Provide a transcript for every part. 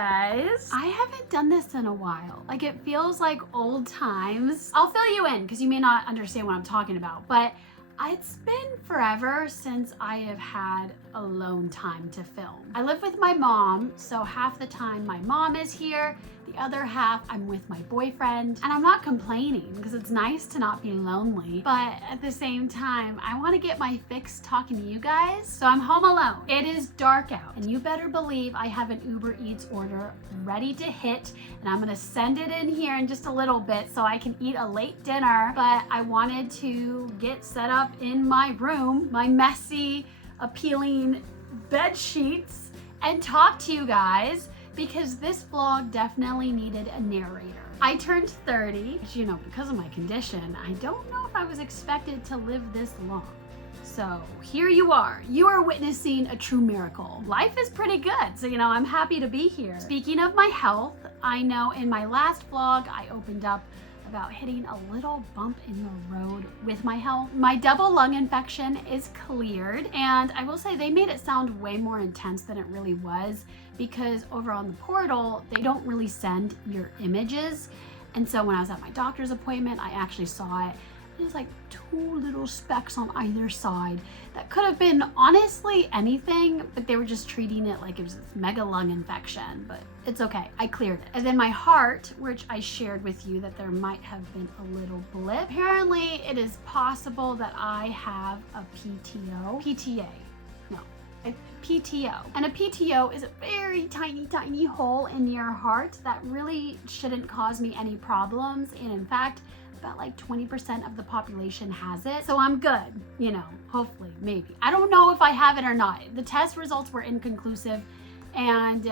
guys. I haven't done this in a while. Like, it feels like old times. I'll fill you in because you may not understand what I'm talking about, but it's been forever since I have had alone time to film. I live with my mom, so half the time my mom is here, the other half I'm with my boyfriend, and I'm not complaining because it's nice to not be lonely, but at the same time, I want to get my fix talking to you guys, so I'm home alone. It is dark out, and you better believe I have an Uber Eats order ready to hit, and I'm gonna send it in here in just a little bit so I can eat a late dinner, but I wanted to get set up in my room, my messy, appealing bed sheets, and talk to you guys because this vlog definitely needed a narrator. I turned 30, you know, because of my condition, I don't know if I was expected to live this long. So here you are witnessing a true miracle. Life is pretty good, so you know, I'm happy to be here. Speaking of my health, I know in my last vlog, I opened up about hitting a little bump in the road with my health. My double lung infection is cleared, and I will say they made it sound way more intense than it really was because over on the portal, they don't really send your images. And so when I was at my doctor's appointment, I actually saw it. It was like 2 little specks on either side that could have been honestly anything, but they were just treating it like it was this mega lung infection, but it's okay, I cleared it. And then my heart, which I shared with you that there might have been a little blip. Apparently it is possible that I have a PTO. And a PTO is a very tiny hole in your heart that really shouldn't cause me any problems. And in fact, about like 20% of the population has it. So I'm good, you know, hopefully, maybe. I don't know if I have it or not. The test results were inconclusive, and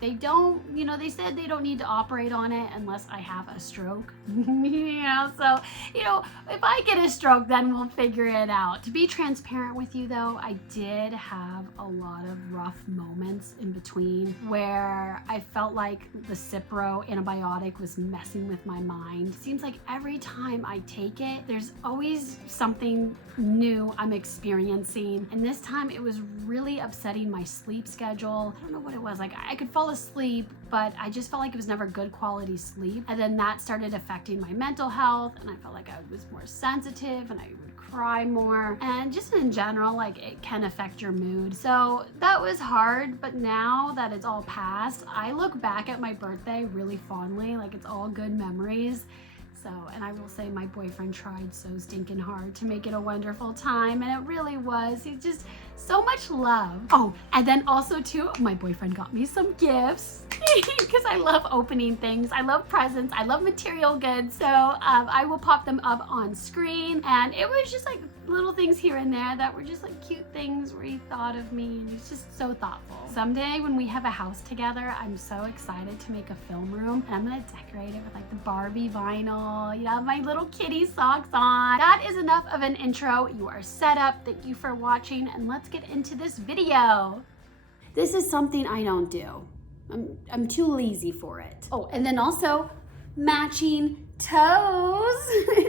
they don't, you know, they said they don't need to operate on it unless I have a stroke. You know, so, you know, if I get a stroke, then we'll figure it out. To be transparent with you though, I did have a lot of rough moments in between where I felt like the Cipro antibiotic was messing with my mind. It seems like every time I take it, there's always something new I'm experiencing. And this time it was really upsetting my sleep schedule. I don't know what it was. Like, I could fall asleep, but I just felt like it was never good quality sleep. And then that started affecting my mental health, and I felt like I was more sensitive and I would cry more. And just in general, like, it can affect your mood. So that was hard, but now that it's all past, I look back at my birthday really fondly. Like, it's all good memories. So, and I will say my boyfriend tried so stinking hard to make it a wonderful time, and it really was. He just, so much love. Oh, and then also too, my boyfriend got me some gifts because I love opening things. I love presents. I love material goods. So I will pop them up on screen, and it was just like little things here and there that were just like cute things where he thought of me, and he's just so thoughtful. Someday when we have a house together, I'm so excited to make a film room, and I'm gonna decorate it with like the Barbie vinyl, you know, my little kitty socks on. That is enough of an intro. You are set up. Thank you for watching, and let's get into this video. This is something I don't do. I'm too lazy for it. Oh, and then also matching toes.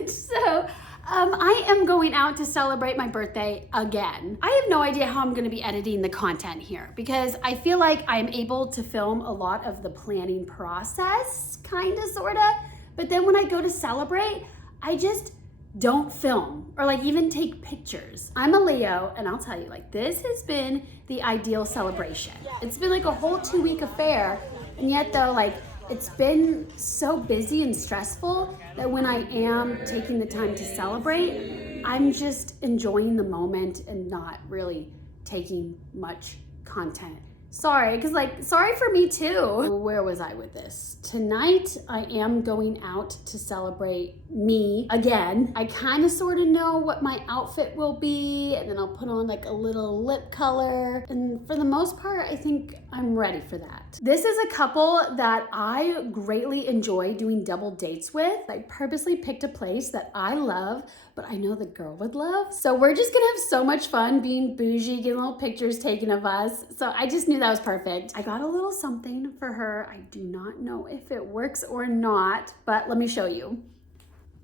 So I am going out to celebrate my birthday again. I have no idea how I'm gonna be editing the content here because I feel like I'm able to film a lot of the planning process, kinda, sorta, but then when I go to celebrate, I just don't film or like even take pictures. I'm a Leo, and I'll tell you, like, this has been the ideal celebration. It's been like a whole 2-week affair, and yet though, like, it's been so busy and stressful that when I am taking the time to celebrate, I'm just enjoying the moment and not really taking much content. Sorry, because like, sorry for me too. Where was I with this? Tonight, I am going out to celebrate me again. I kind of sort of know what my outfit will be, and then I'll put on like a little lip color. And for the most part, I think I'm ready for that. This is a couple that I greatly enjoy doing double dates with. I purposely picked a place that I love, but I know the girl would love. So we're just gonna have so much fun being bougie, getting little pictures taken of us. So I just knew that was perfect. I got a little something for her. I do not know if it works or not, but let me show you.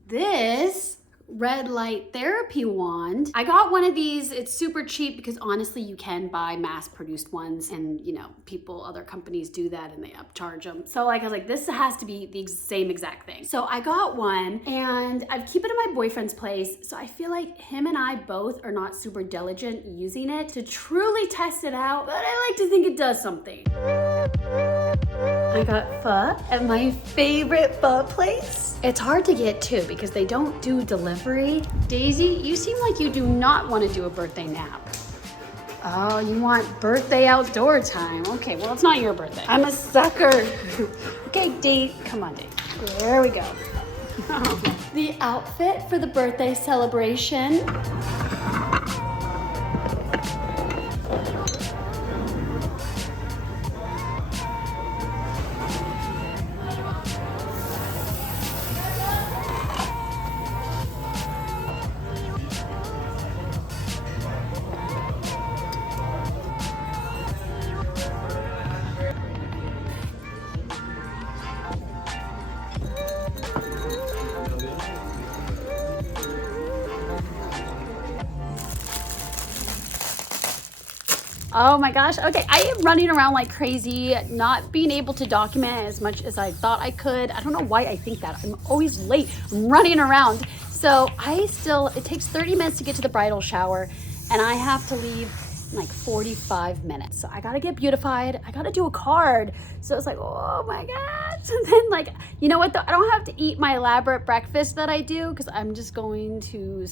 This red light therapy wand. I got one of these. It's super cheap because honestly you can buy mass-produced ones, and you know, other companies do that and they upcharge them. So like I was like, this has to be the same exact thing. So I got one and I've keep it in my boyfriend's place. So I feel like him and I both are not super diligent using it to truly test it out, but I like to think it does something. I got pho at my favorite pho place. It's hard to get too because they don't do delivery. Daisy, you seem like you do not want to do a birthday nap. Oh, you want birthday outdoor time. Okay, well, it's not your birthday. I'm a sucker. Okay, date. Come on, date. There we go. The outfit for the birthday celebration. Oh my gosh, okay, I am running around like crazy, not being able to document as much as I thought I could. I don't know why I think that. I'm always late, I'm running around. So it takes 30 minutes to get to the bridal shower, and I have to leave in like 45 minutes. So I gotta get beautified, I gotta do a card. So it's like, oh my gosh. And then like, you know what though, I don't have to eat my elaborate breakfast that I do because I'm just going to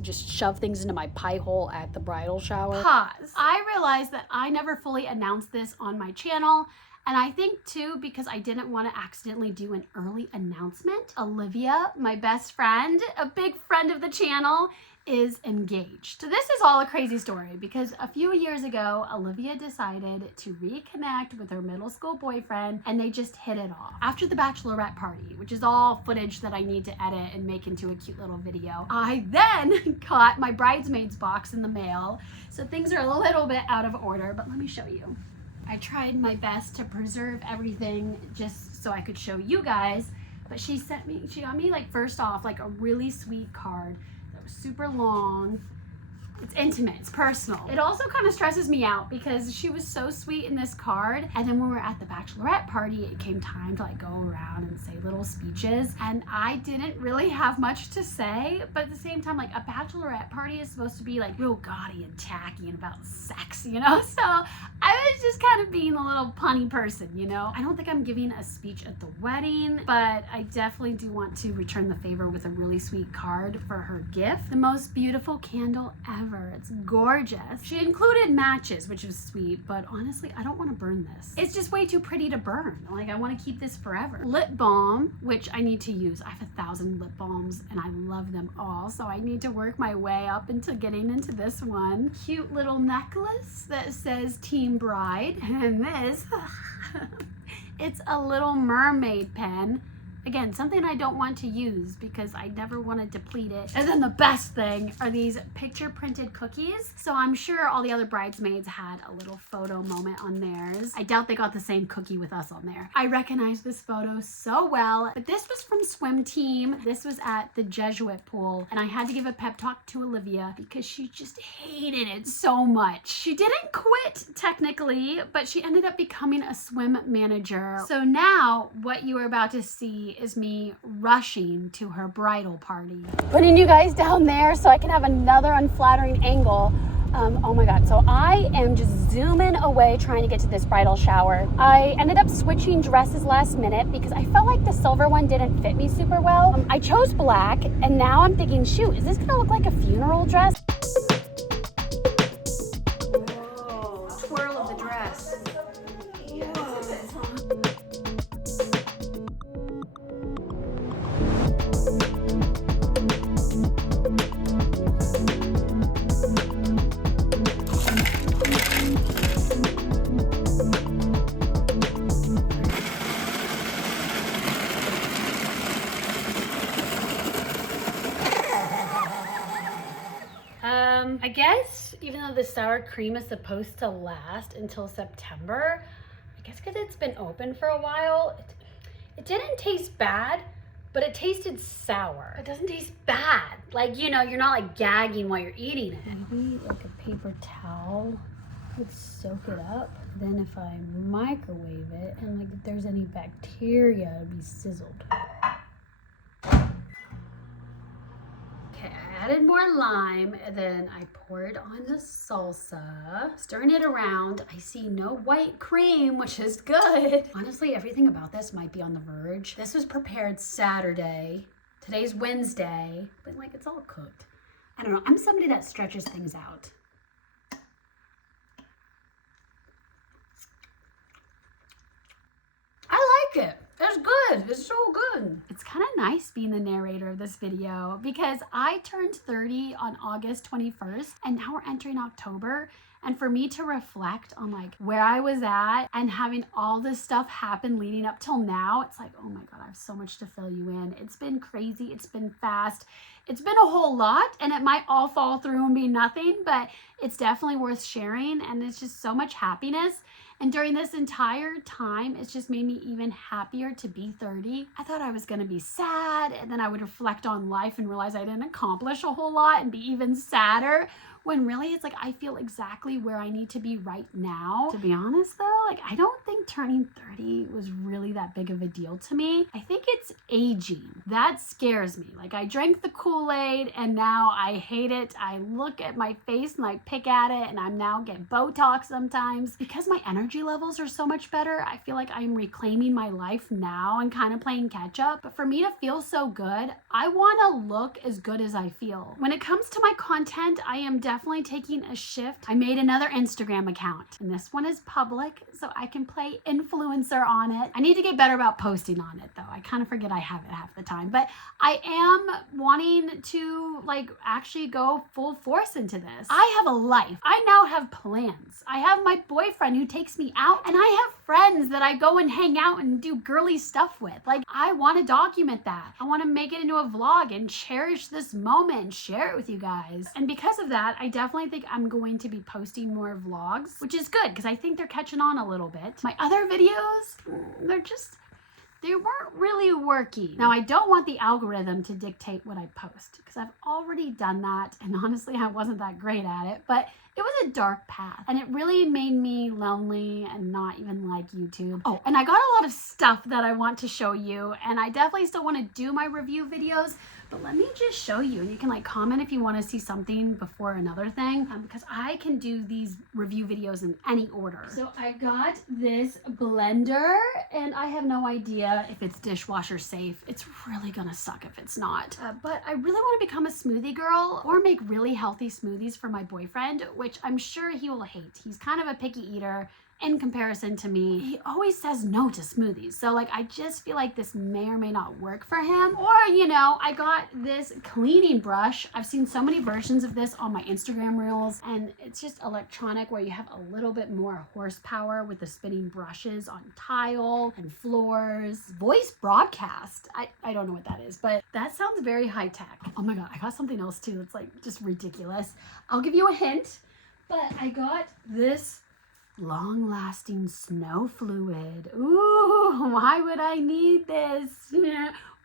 just shove things into my pie hole at the bridal shower. Pause. I realized that I never fully announced this on my channel. And I think too, because I didn't want to accidentally do an early announcement. Olivia, my best friend, a big friend of the channel, is engaged. So this is all a crazy story because a few years ago, Olivia decided to reconnect with her middle school boyfriend and they just hit it off. After the bachelorette party, which is all footage that I need to edit and make into a cute little video, I then got my bridesmaids box in the mail. So things are a little bit out of order, but let me show you. I tried my best to preserve everything just so I could show you guys, but she got me like first off like a really sweet card that was super long. It's intimate, it's personal. It also kind of stresses me out because she was so sweet in this card, and then when we were at the bachelorette party, it came time to like go around and say little speeches, and I didn't really have much to say, but at the same time, like a bachelorette party is supposed to be like real gaudy and tacky and about sex, you know? So I was just kind of being a little punny person, you know? I don't think I'm giving a speech at the wedding, but I definitely do want to return the favor with a really sweet card for her gift. The most beautiful candle ever. It's gorgeous. She included matches, which was sweet, but honestly, I don't want to burn this. It's just way too pretty to burn. Like, I want to keep this forever. Lip balm, which I need to use. I have 1,000 lip balms and I love them all, so I need to work my way up into getting into this one. Cute little necklace that says Team Bride, and this, it's a little mermaid pen. Again, something I don't want to use because I never want to deplete it. And then the best thing are these picture printed cookies. So I'm sure all the other bridesmaids had a little photo moment on theirs. I doubt they got the same cookie with us on there. I recognize this photo so well, but this was from swim team. This was at the Jesuit pool, and I had to give a pep talk to Olivia because she just hated it so much. She didn't quit technically, but she ended up becoming a swim manager. So now what you are about to see is me rushing to her bridal party. Putting you guys down there so I can have another unflattering angle. Oh my God, so I am just zooming away trying to get to this bridal shower. I ended up switching dresses last minute because I felt like the silver one didn't fit me super well. I chose black, and now I'm thinking, shoot, is this gonna look like a funeral dress? Whoa, twirl of the dress. I guess even though the sour cream is supposed to last until September, I guess because it's been open for a while, it didn't taste bad, but it tasted sour. It doesn't taste bad. Like, you know, you're not like gagging while you're eating it. Maybe like a paper towel would soak it up. Then if I microwave it and like if there's any bacteria, it'd be sizzled. Okay, I added more lime and then I poured on the salsa. Stirring it around, I see no white cream, which is good. Honestly, everything about this might be on the verge. This was prepared Saturday. Today's Wednesday, but like it's all cooked. I don't know, I'm somebody that stretches things out. I like it. It's good. It's so good. It's kind of nice being the narrator of this video because I turned 30 on August 21st and now we're entering October. And for me to reflect on like where I was at and having all this stuff happen leading up till now, it's like, oh my God, I have so much to fill you in. It's been crazy. It's been fast. It's been a whole lot and it might all fall through and be nothing, but it's definitely worth sharing. And it's just so much happiness. And during this entire time, it's just made me even happier to be 30. I thought I was gonna be sad and then I would reflect on life and realize I didn't accomplish a whole lot and be even sadder. When really it's like I feel exactly where I need to be right now. To be honest though, like I don't think turning 30 was really that big of a deal to me. I think it's aging. That scares me. Like I drank the Kool-Aid and now I hate it. I look at my face and I pick at it and I'm now getting Botox sometimes. Because my energy levels are so much better, I feel like I'm reclaiming my life now and kind of playing catch up. But for me to feel so good, I want to look as good as I feel. When it comes to my content, I am definitely taking a shift. I made another Instagram account and this one is public so I can play influencer on it. I need to get better about posting on it though. I kind of forget I have it half the time, but I am wanting to like actually go full force into this. I have a life. I now have plans. I have my boyfriend who takes me out and I have friends that I go and hang out and do girly stuff with. Like I want to document that. I want to make it into a vlog and cherish this moment and share it with you guys. And because of that, I definitely think I'm going to be posting more vlogs, which is good because I think they're catching on a little bit. My other videos, they weren't really working. Now, I don't want the algorithm to dictate what I post because I've already done that. And honestly, I wasn't that great at it, but it was a dark path and it really made me lonely and not even like YouTube. Oh, and I got a lot of stuff that I want to show you and I definitely still want to do my review videos, but let me just show you. You can like comment if you want to see something before another thing because I can do these review videos in any order. So I got this blender and I have no idea if it's dishwasher safe. It's really gonna suck if it's not. But I really want to become a smoothie girl or make really healthy smoothies for my boyfriend, which I'm sure he will hate. He's kind of a picky eater in comparison to me. He always says no to smoothies. So like, I just feel like this may or may not work for him. Or, you know, I got this cleaning brush. I've seen so many versions of this on my Instagram reels and it's just electronic where you have a little bit more horsepower with the spinning brushes on tile and floors. Voice broadcast. I don't know what that is, but that sounds very high tech. Oh my God, I got something else too. It's like just ridiculous. I'll give you a hint, but I got this long-lasting snow fluid. Ooh, why would I need this?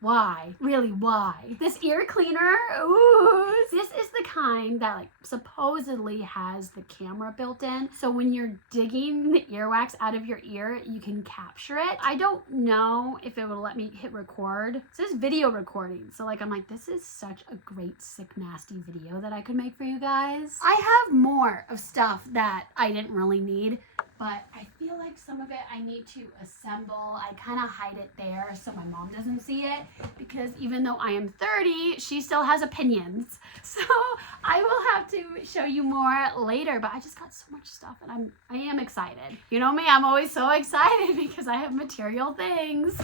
Why? Really, why? This ear cleaner, ooh, this is the kind that like supposedly has the camera built in. So when you're digging the earwax out of your ear, you can capture it. I don't know if it will let me hit record. It says video recording. So like, I'm like, this is such a great, sick, nasty video that I could make for you guys. I have more of stuff that I didn't really need, but I feel like some of it I need to assemble. I kind of hide it there so my mom doesn't see it because even though I am 30, she still has opinions. So I will have to show you more later, but I just got so much stuff and I am excited. You know me, I'm always so excited because I have material things.